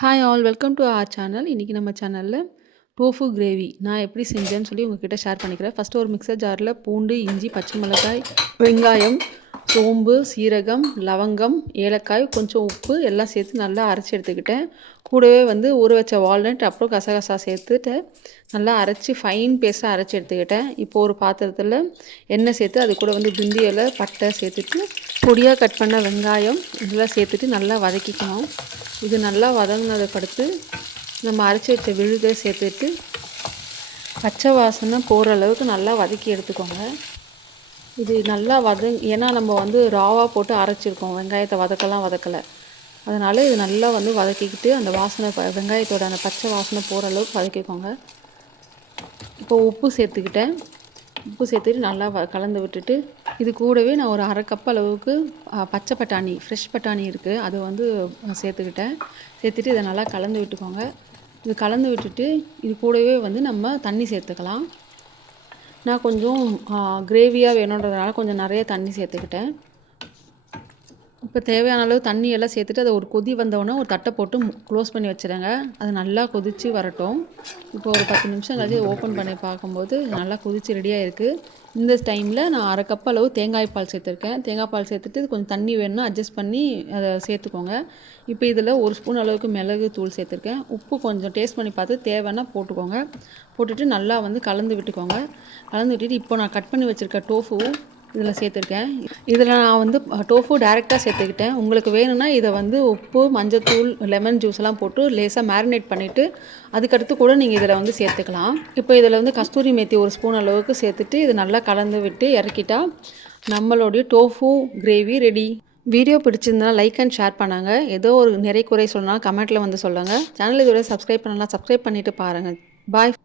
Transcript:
Hi all welcome to R channel. இன்றைக்கி நம்ம சேனலில் டோஃபு கிரேவி நான் எப்படி செஞ்சேன்னு சொல்லி உங்ககிட்ட ஷேர் பண்ணிக்கிறேன். ஃபஸ்ட்டு ஒரு மிக்சர் ஜாரில் பூண்டு, இஞ்சி, பச்சை மிளகாய், வெங்காயம், சோம்பு, சீரகம், லவங்கம், ஏலக்காய், கொஞ்சம் உப்பு எல்லாம் சேர்த்து நல்லா அரைச்சி எடுத்துக்கிட்டேன். கூடவே ஊற வச்ச வால்நட் அப்புறம் கசகசா சேர்த்துட்டு நல்லா அரைச்சி ஃபைன் பேஸ்ட்டாக அரைச்சி எடுத்துக்கிட்டேன். இப்போது ஒரு பாத்திரத்தில் எண்ணெய் சேர்த்து அது கூட பிரிஞ்சி இலை, பட்டை சேர்த்துட்டு பொடியாக கட் பண்ண வெங்காயம் இதெல்லாம் சேர்த்துட்டு நல்லா வதக்கிக்கணும். இது நல்லா வதங்கினதுக்கடுத்து நம்ம அரைச்சி வச்ச விழுதை சேர்த்துட்டு பச்சை வாசனை போகிற அளவுக்கு நல்லா வதக்கி எடுத்துக்கோங்க. இது நல்லா ஏன்னா நம்ம ராவாக போட்டு அரைச்சிருக்கோம், வெங்காயத்தை வதக்கலை. அதனால் இது நல்லா வதக்கிக்கிட்டு அந்த வாசனை வெங்காயத்தோட அந்த பச்சை வாசனை போகிற அளவுக்கு வதக்கிக்கோங்க. இப்போ உப்பு சேர்த்துட்டு நல்லா கலந்து விட்டுட்டு இது கூடவே நான் ஒரு அரை கப் அளவுக்கு பச்சை பட்டாணி, ஃப்ரெஷ் பட்டாணி இருக்குது, அதை சேர்த்துட்டு இதை நல்லா கலந்து விட்டுக்கோங்க. இது கலந்து விட்டுட்டு இது கூடவே நம்ம தண்ணி சேர்த்துக்கலாம். நான் கொஞ்சம் கிரேவியாக வேணுன்றதுனால கொஞ்சம் நிறைய தண்ணி சேர்த்துக்கிட்டேன். இப்போ தேவையான அளவு தண்ணி எல்லாம் சேர்த்துட்டு அதை ஒரு கொதி வந்தோடனே ஒரு தட்டை போட்டு க்ளோஸ் பண்ணி வச்சுருங்க. அது நல்லா கொதித்து வரட்டும். இப்போ ஒரு 10 நிமிஷம் கழிச்சு ஓப்பன் பண்ணி பார்க்கும்போது நல்லா கொதித்து ரெடியாக இருக்குது. இந்த டைமில் நான் அரை கப் அளவு தேங்காய் பால் சேர்த்துருக்கேன். தேங்காய் பால் சேர்த்துட்டு கொஞ்சம் தண்ணி வேணும்னா அட்ஜஸ்ட் பண்ணி அதை சேர்த்துக்கோங்க. இப்போ இதில் 1 ஸ்பூன் அளவுக்கு மிளகு தூள் சேர்த்துருக்கேன். உப்பு கொஞ்சம் டேஸ்ட் பண்ணி பார்த்து தேவைன்னா போட்டுக்கோங்க. போட்டுட்டு நல்லா கலந்து விட்டுக்கோங்க. கலந்து விட்டுட்டு இப்போ நான் கட் பண்ணி வச்சுருக்க டோஃபுவும் இதில் சேர்த்துருக்கேன். இதில் நான் டோஃபு டைரெக்டாக சேர்த்துக்கிட்டேன். உங்களுக்கு வேணும்னா இதை உப்பு, மஞ்சத்தூள், லெமன் ஜூஸ் எல்லாம் போட்டு லேசாக மேரினேட் பண்ணிவிட்டு அதுக்கடுத்து கூட நீங்கள் இதில் சேர்த்துக்கலாம். இப்போ இதில் கஸ்தூரி மேத்தி 1 ஸ்பூன் அளவுக்கு சேர்த்துட்டு இது நல்லா கலந்து விட்டு இறக்கிட்டா நம்மளுடைய டோஃபு கிரேவி ரெடி. வீடியோ பிடிச்சிருந்தா லைக் அண்ட் ஷேர் பண்ணாங்க. ஏதோ ஒரு நிறை குறை சொன்னால் கமெண்ட்டில் சொல்லுங்கள். சேனல் இதோட சப்ஸ்கிரைப் பண்ணலாம், சப்ஸ்கிரைப் பண்ணிவிட்டு பாருங்கள். பாய்.